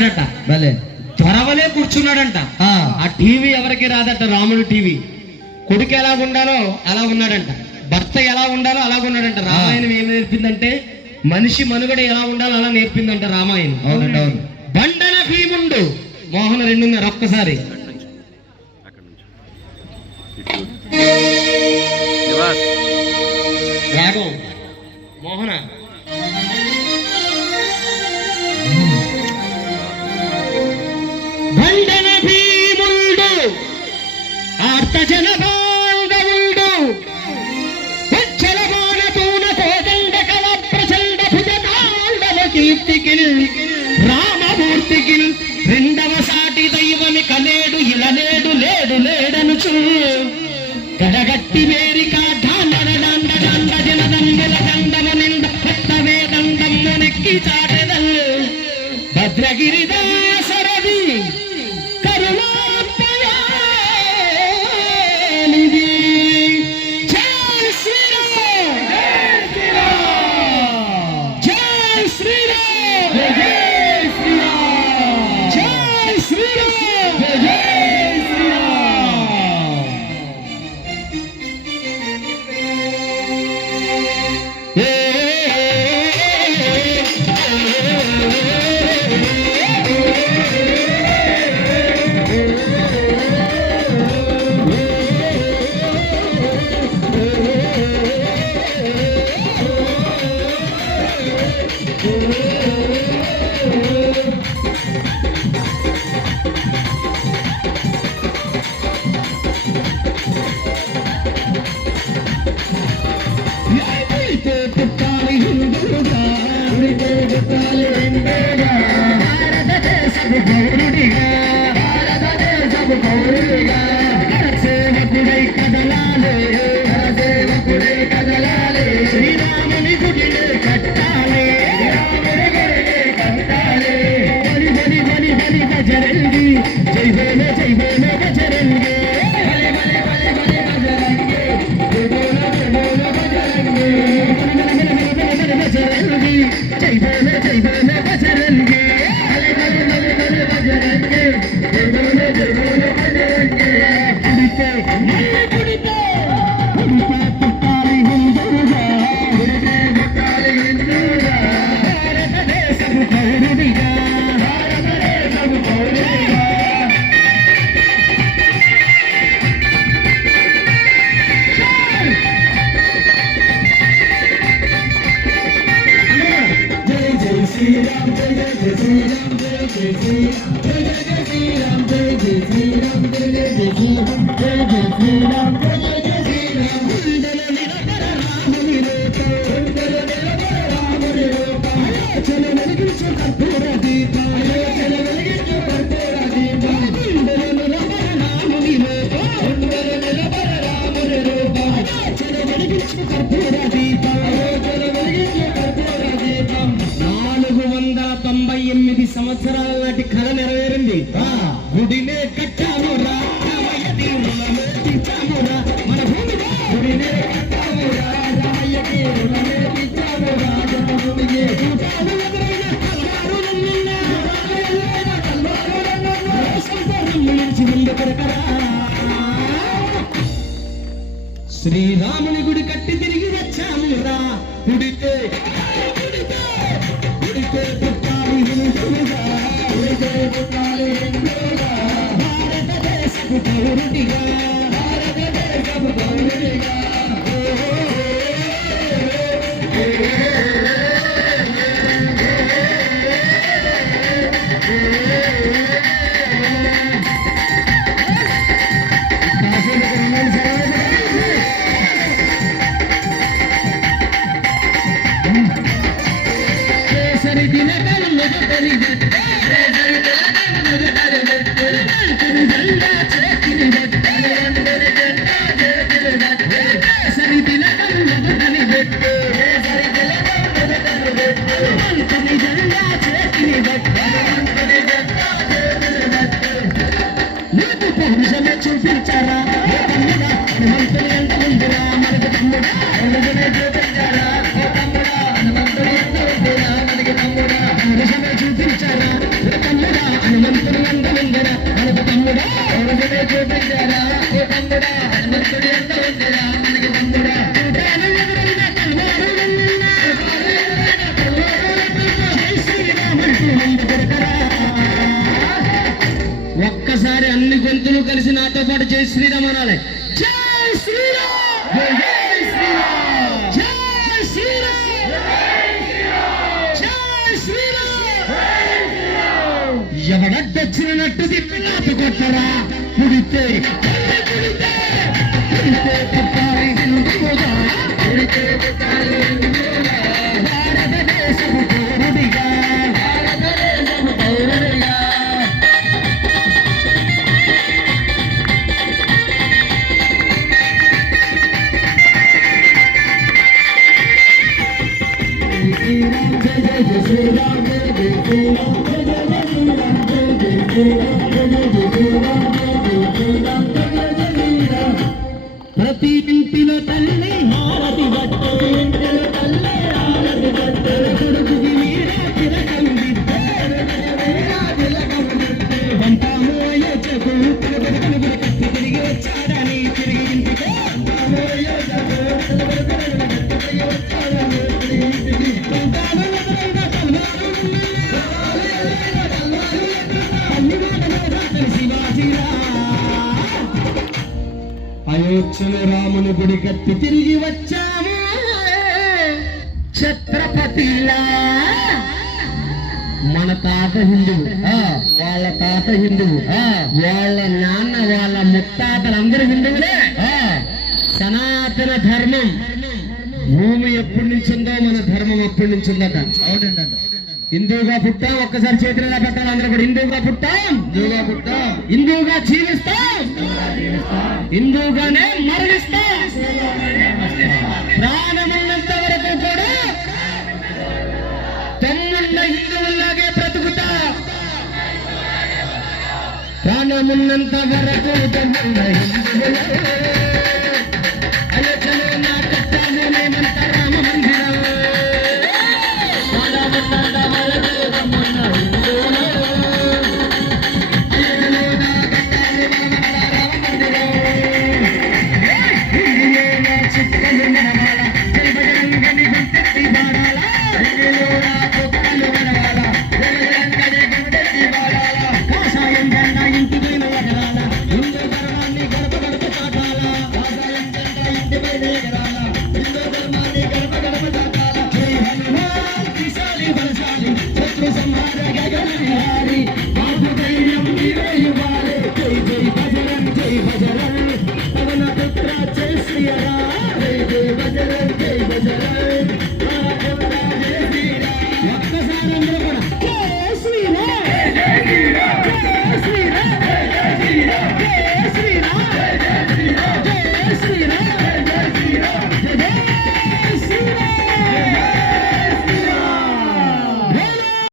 కూర్చున్నాడట. భలే త్వరవలే కూర్చున్నాడంట. ఆ టీవీ ఎవరికి రాదట. రాముడు టీవీ. కొడుకు ఎలా ఉండాలో అలా ఉన్నాడంట. భర్త ఎలా ఉండాలో అలా ఉన్నాడంట. రామాయణం ఏం నేర్పిందంటే మనిషి మనుగడ ఎలా ఉండాలో అలా నేర్పిందంట రామాయణం. అవునండి, అవును. బండన భీముండు మోహన 2:30 ఒక్కసారి రాగం మోహన. బండన భీముండు ఆర్త జన బాంధవుండు ఉచ్చల బాణతూన కోదండ కల ప్రచండ భుజ తాండవ కీర్తికిల్ రామమూర్తికిల్ రెండవ సాటి దైవమి కలేడు ఇలలేడు లేడు లేడనుచు గడగట్టి వేరిక ఢాండన డండ డండ జనదండల దండవ నింద భక్తవే దండమ్ము నెక్కి చాటెదల్ భద్రగిరిదాసరది కరుణాపయానిది. జై శ్రీరామ్ జై శ్రీరామ్ జై శ్రీరామ్ జై శ్రీరామ్ జై సేవకుడై కదలాలే శ్రీరాముని గుడిని కట్టాలే బలి బలి బలి బలి బజరంగి జై బోలో బజరంగి బజరంగి జై బోలో బజరంగి సంవత్సరాల నాటి కళ నెరవేరింది. గుడినే కట్టాము రా మన భూమి గుడినే కట్టాము రామయ్యకి శ్రీరాముని గుడి కట్టి తిరిగి వచ్చాము రా గుడితే భారతదేశపు పౌరుడిగా హనుమంతుడి ఎంత ఉందరా మనకు తమ్ముడా ఎవరినే చూపించారా ఓ తమ్ముడా హనుమంతుడి ఎంత ఉందరా మనకి తమ్ముడా ఒక్కసారి అన్ని గొంతులు కలిసి నాతో పాటు జై శ్రీరామ్ అనాలి. జై శ్రీరామ్, జై శ్రీరామ్, జై శ్రీరామ్, జై శ్రీరామ్. ఎవడొచ్చినట్టు తిప్పి నాటు కొట్టరా పుడితే పుడితే పుడితే పుట్టాలి హిందువుగా పుడితే పుట్టాలి హిందువుగా భారతదేశము పౌరుడిగా భారతదేశము పౌరుడిగా ప్రతి ఇంటిలో తల్లి హారతి బట్టు ఇంటిలో తల్లి హారతి బట్టు కొడుకుకి మీరా తిలకం దిద్దే తిలకం దిద్దే పంటాము అయోధ్యకు కనుగొన కత్తి తిరిగి వచ్చాడని తిరిగి ఇంటికి పంటాము అయోధ్యకు తిరిగి వచ్చాడని తిరిగి ఇంటికి పంటాము అయోధ్యలో రాముని గుడి కత్తి తిరిగి వచ్చాము ఛత్రపతిలా. మన తాత హిందువు, వాళ్ళ తాత హిందువు, వాళ్ళ నాన్న వాళ్ళ ముత్తాతలందరూ హిందువులే. సనాతన ధర్మం భూమి ఎప్పటి నుంచి ఉందో మన ధర్మం అప్పటి నుంచి ఉందట. అవునండి, హిందువుగా పుట్టాం. ఒక్కసారి చేతులుగా పెట్టాలి అందరూ కూడా. హిందువుగా పుట్టాం, హిందువుగా పుట్టాం, హిందువుగా జీవిస్తాం, హిందువుగానే మరణిస్తాం. ప్రాణమున్నంత వరకు కూడా తమ్ముళ్ళ హిందువుల్లాగే బ్రతుకుతా. ప్రాణమున్నంత వరకు తమ్ముళ్ళ హిందువులాగే